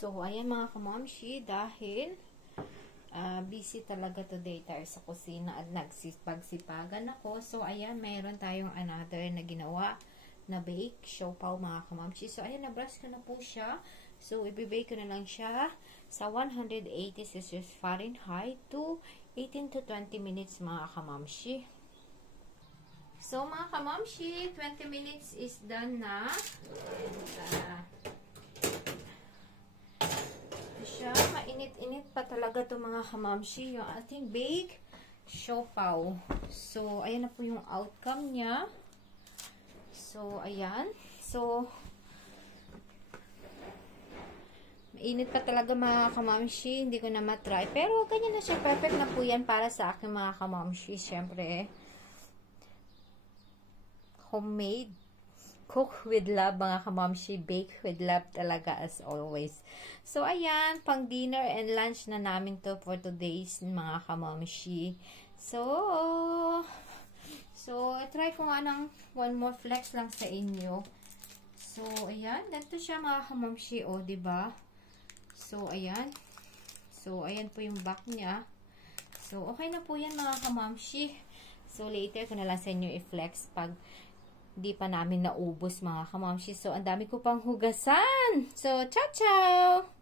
So, ayan mga kamamshi, dahil busy talaga today tayo sa kusina at nagsipagsipagan ako. So, ayan, mayroon tayong another na ginawa na bake, siopaw mga kamamshi. So, ayan, na-brush ko na po siya. So, ibibake ko na lang siya sa 180 Celsius Fahrenheit to 18 to 20 minutes mga kamamshi. So, mga kamamshi, 20 minutes is done na. Siya, mainit-init pa talaga to mga kamamshi, yung ating bake siopaw. So, ayan na po yung outcome niya. So, ayan. So, mainit pa talaga mga kamamshi, hindi ko na matry. Pero, ganyan na siya. Perfect na po yan para sa akin mga kamamshi. Siyempre, homemade. Cook with love, mga kamamshi. Bake with love talaga as always. So, ayan. Pang dinner and lunch na namin to for today's mga kamamshi. So, try ko nga ng one more flex lang sa inyo. So, ayan. Ganito siya mga kamamshi. O, diba? So, ayan. So, ayan po yung back niya. So, okay na po yan mga kamamshi. So, later ko na lang sa inyo i-flex pag di pa namin naubos mga kamamshi. So, ang dami ko pang hugasan. So, ciao, ciao!